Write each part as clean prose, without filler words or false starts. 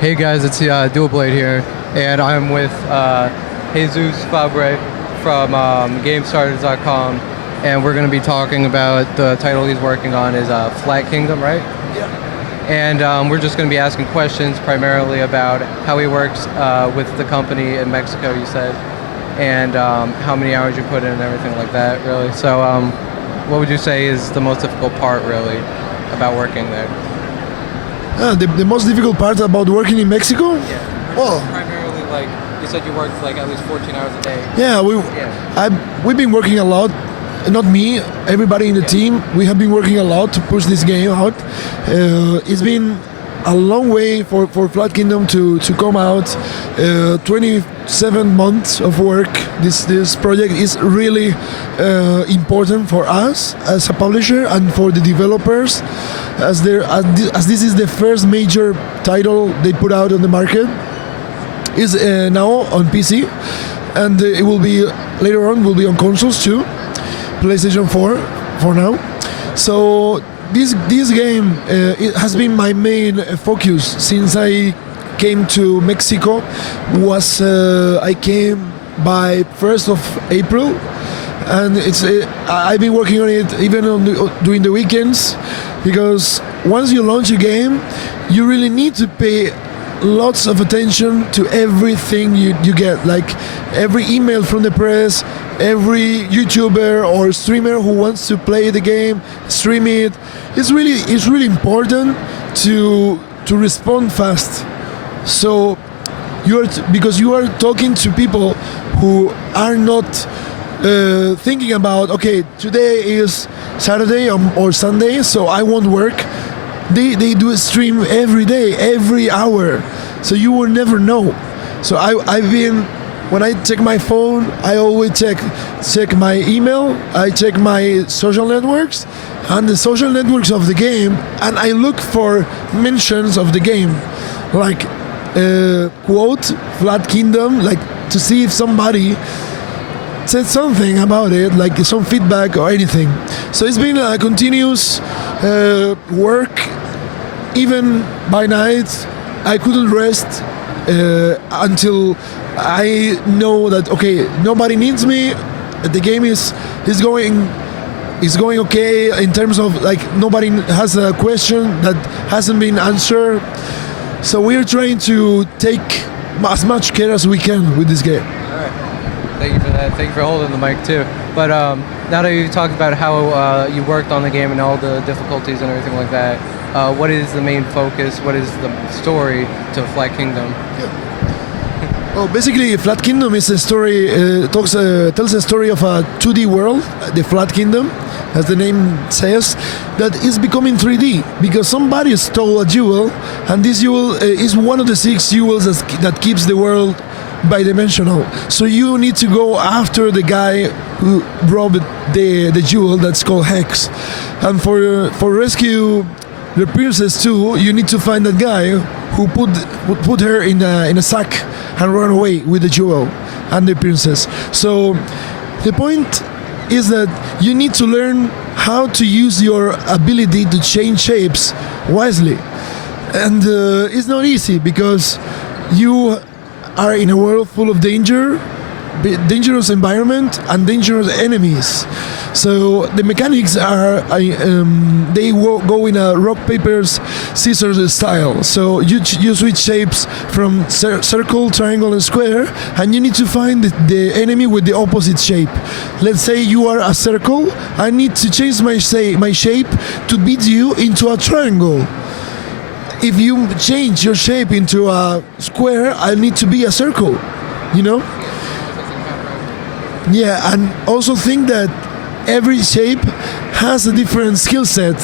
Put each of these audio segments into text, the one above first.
Hey guys, it's Dual Blade here, and I'm with Jesús Fabre from GameStarters.com, and we're going to be talking about the title he's working on is Flat Kingdom, right? Yeah. And we're just going to be asking questions primarily about how he works with the company in Mexico, you said, and how many hours you put in and everything like that, really. So what would you say is the most difficult part, really, about working there? The most difficult part about working in Mexico? Yeah. Well, primarily, like, you said you worked like at least 14 hours a day. Yeah, we've been working a lot. Not me, everybody in the team. We have been working a lot to push this game out. It's been a long way for Flat Kingdom to come out. 27 months of work. This project is really important for us as a publisher and for the developers, as this is the first major title they put out on the market. Is now on PC, and it will be later on will be on consoles too, PlayStation 4 for now. So this game it has been my main focus since I came to Mexico. I came by 1st of April, and I've been working on it even during the weekends, because once you launch a game, you really need to pay lots of attention to everything you get, like every email from the press, every YouTuber or streamer who wants to play the game, stream it. It's really important to respond fast. So because you are talking to people who are not thinking about, okay, today is Saturday or Sunday, so I won't work. They do a stream every day, every hour, so you will never know. So when I check my phone, I always check my email, I check my social networks and the social networks of the game, and I look for mentions of the game, like quote Flat Kingdom, like to see if somebody said something about it, like some feedback or anything. So it's been a continuous work, even by night. I couldn't rest until I know that, okay, nobody needs me. The game is going okay in terms of, like, nobody has a question that hasn't been answered. So we're trying to take as much care as we can with this game. Thank you for that. Thank you for holding the mic too. But now that you talked about how you worked on the game and all the difficulties and everything like that, what is the main focus? What is the story to Flat Kingdom? Yeah. Well, basically, Flat Kingdom is a story. Tells a story of a 2D world, the Flat Kingdom, as the name says, that is becoming 3D because somebody stole a jewel, and this jewel is one of the 6 jewels that keeps the world bidimensional. So you need to go after the guy who robbed the jewel that's called Hex, and for rescue the princess too, you need to find that guy who put her in a sack and run away with the jewel and the princess. So the point is that you need to learn how to use your ability to change shapes wisely, and it's not easy because you are in a world full of dangerous environment and dangerous enemies. So the mechanics are they go in a rock paper scissors style. So you switch shapes from circle, triangle, and square, and you need to find the enemy with the opposite shape. Let's say you are a circle. I need to change my shape to beat you into a triangle. If you change your shape into a square, I need to be a circle, you know? Yeah, and also think that every shape has a different skill set.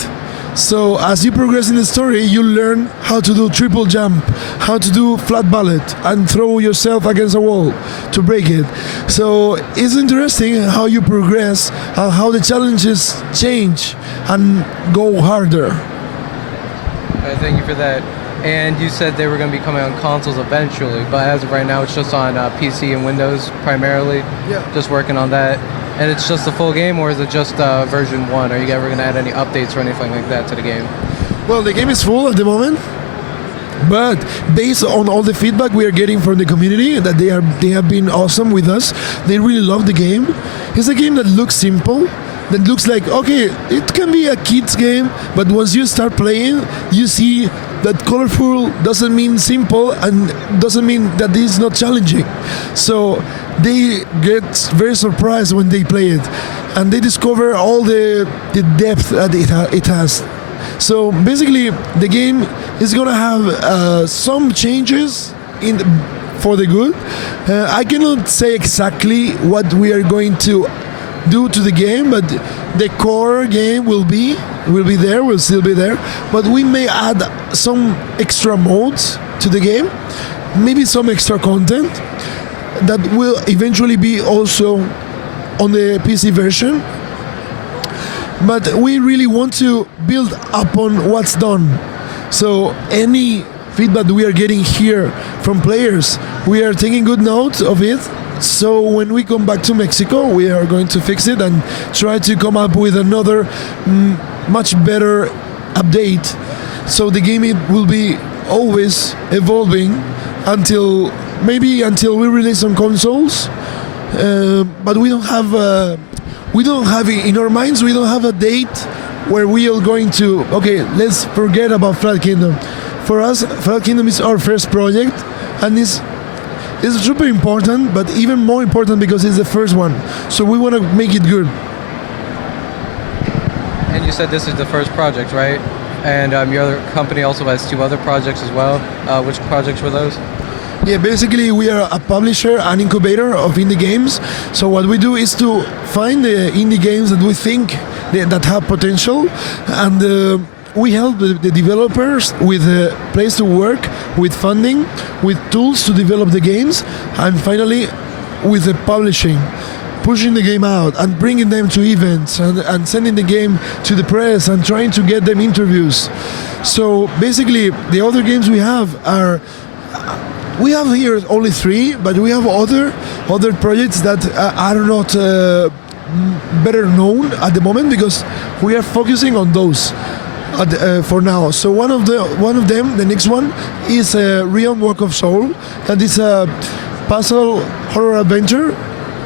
So as you progress in the story, you learn how to do triple jump, how to do flat bullet, and throw yourself against a wall to break it. So it's interesting how you progress and how the challenges change and go harder. Thank you for that. And you said they were going to be coming on consoles eventually, but as of right now, it's just on PC and Windows primarily. Yeah. Just working on that. And it's just the full game, or is it just version 1? Are you ever going to add any updates or anything like that to the game? Well, the game is full at the moment. But based on all the feedback we are getting from the community, that they have been awesome with us. They really love the game. It's a game that looks simple, that looks like, okay, it can be a kid's game, but once you start playing, you see that colorful doesn't mean simple and doesn't mean that it's not challenging. So they get very surprised when they play it, and they discover all the depth that it has. So basically, the game is gonna have some changes for the good. I cannot say exactly what we are going to do to the game, but the core game will still be there. But we may add some extra modes to the game, maybe some extra content that will eventually be also on the PC version. But we really want to build upon what's done. So any feedback we are getting here from players, we are taking good note of it. So when we come back to Mexico, we are going to fix it and try to come up with another much better update. So the game will be always evolving until we release on consoles. But we don't have in our minds, we don't have a date where we are going to, okay, let's forget about Flat Kingdom. For us, Flat Kingdom is our first project, and it's super important, but even more important because it's the first one. So we want to make it good. And you said this is the first project, right? And your other company also has 2 other projects as well. Which projects were those? Yeah, basically we are a publisher and incubator of indie games. So what we do is to find the indie games that we think that have potential, and we help the developers with a place to work, with funding, with tools to develop the games, and finally with the publishing, pushing the game out and bringing them to events and sending the game to the press and trying to get them interviews. So basically the other games we have here only 3, but we have other projects that are not better known at the moment because we are focusing on those for now. So one of them, the next one, is a Realm Walk of Soul, that is a puzzle horror adventure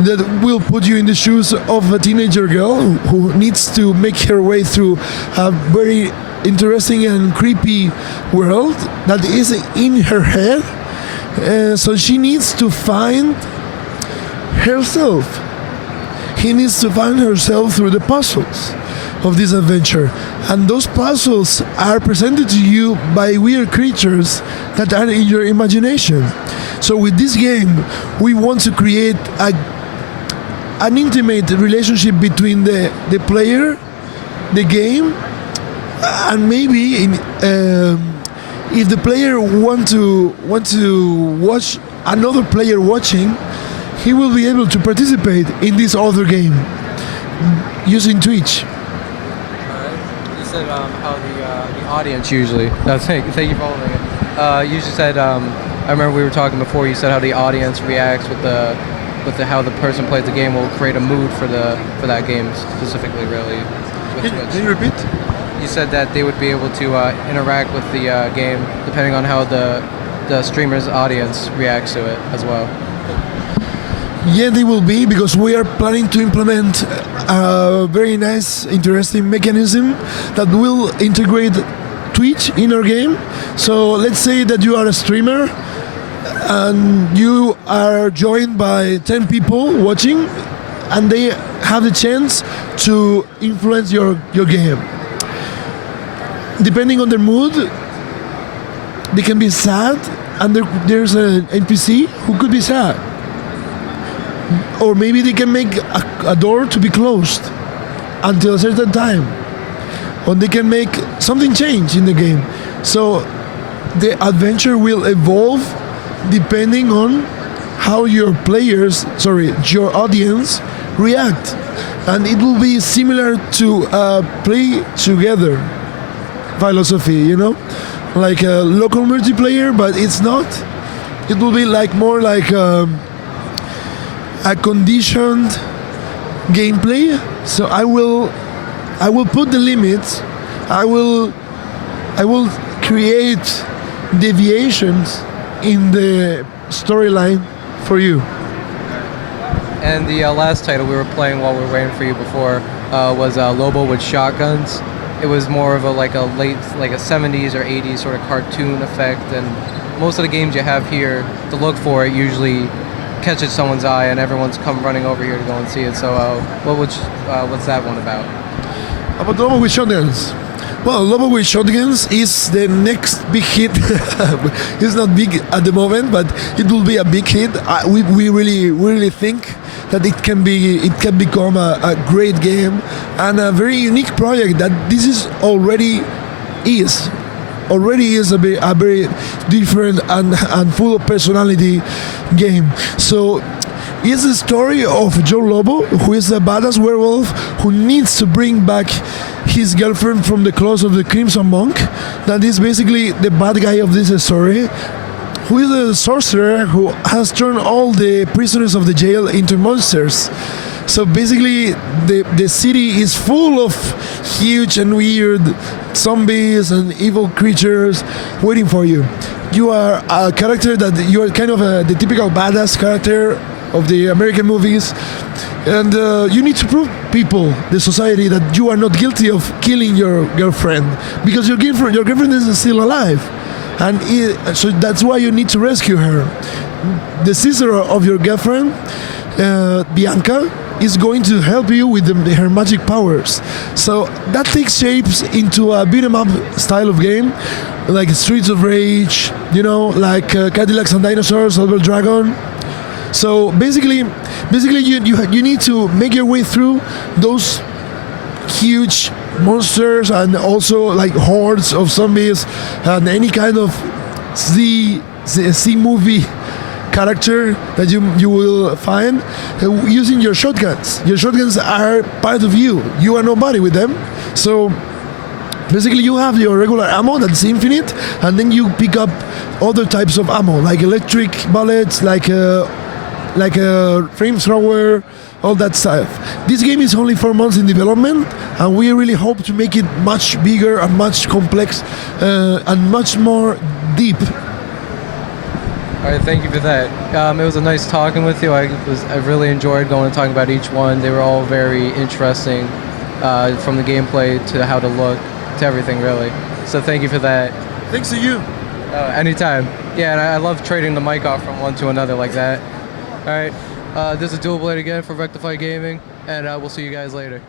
that will put you in the shoes of a teenager girl who needs to make her way through a very interesting and creepy world that is in her head. So she needs to find herself. He needs to find herself through the puzzles of this adventure. And those puzzles are presented to you by weird creatures that are in your imagination. So with this game, we want to create an intimate relationship between the player, the game, and maybe if the player want to watch another player watching, he will be able to participate in this other game using Twitch. You said how the audience usually. Thank you for holding it. You just said I remember we were talking before. You said how the audience reacts with how the person plays the game will create a mood for that game specifically. Really, with Twitch. Can you repeat? You said that they would be able to interact with the game depending on how the streamer's audience reacts to it as well. Yeah, they will be, because we are planning to implement a very nice, interesting mechanism that will integrate Twitch in our game. So let's say that you are a streamer and you are joined by 10 people watching, and they have the chance to influence your game. Depending on their mood, they can be sad, and there's an NPC who could be sad. Or maybe they can make a door to be closed until a certain time. Or they can make something change in the game. So the adventure will evolve depending on how your audience react. And it will be similar to play together philosophy, like a local multiplayer, but it's not. It will be more like a conditioned gameplay. So I will put the limits. I will create deviations in the storyline for you? And the last title we were playing while we were waiting for you before was Lobo with Shotguns. It was more of a like a 70s or 80s sort of cartoon effect, and most of the games you have here to look for it usually catches someone's eye, and everyone's come running over here to go and see it. So what's that one about? About Lobo with Shotguns. Well, Lobo with Shotguns is the next big hit. It's not big at the moment, but it will be a big hit. We really think that it can become a great game and a very unique project. That this is already is a very different and full of personality game. So it's the story of Joe Lobo, who is a badass werewolf who needs to bring back his girlfriend from the claws of the Crimson Monk. That is basically the bad guy of this story, who is a sorcerer who has turned all the prisoners of the jail into monsters. So basically, the city is full of huge and weird zombies and evil creatures waiting for you. You are a character that you are kind of the typical badass character of the American movies, and you need to prove people, the society, that you are not guilty of killing your girlfriend, because your girlfriend is still alive, and so that's why you need to rescue her. The sister of your girlfriend, Bianca, is going to help you with her magic powers. So that takes shapes into a beat 'em up style of game, like Streets of Rage, like Cadillacs and Dinosaurs, Double Dragon. So basically you need to make your way through those huge monsters and also like hordes of zombies and any kind of C movie character that you will find using your shotguns. Your shotguns are part of you. You are nobody with them. So basically you have your regular ammo that's infinite, and then you pick up other types of ammo, like electric bullets, like a flamethrower, all that stuff. This game is only 4 months in development, and we really hope to make it much bigger and much complex and much more deep. All right, thank you for that. It was a nice talking with you. I really enjoyed going and talking about each one. They were all very interesting, from the gameplay to how to look to everything, really. So thank you for that. Thanks to you. Anytime. Yeah, and I love trading the mic off from one to another like that. All right, this is Dual Blade again for Rectify Gaming, and we'll see you guys later.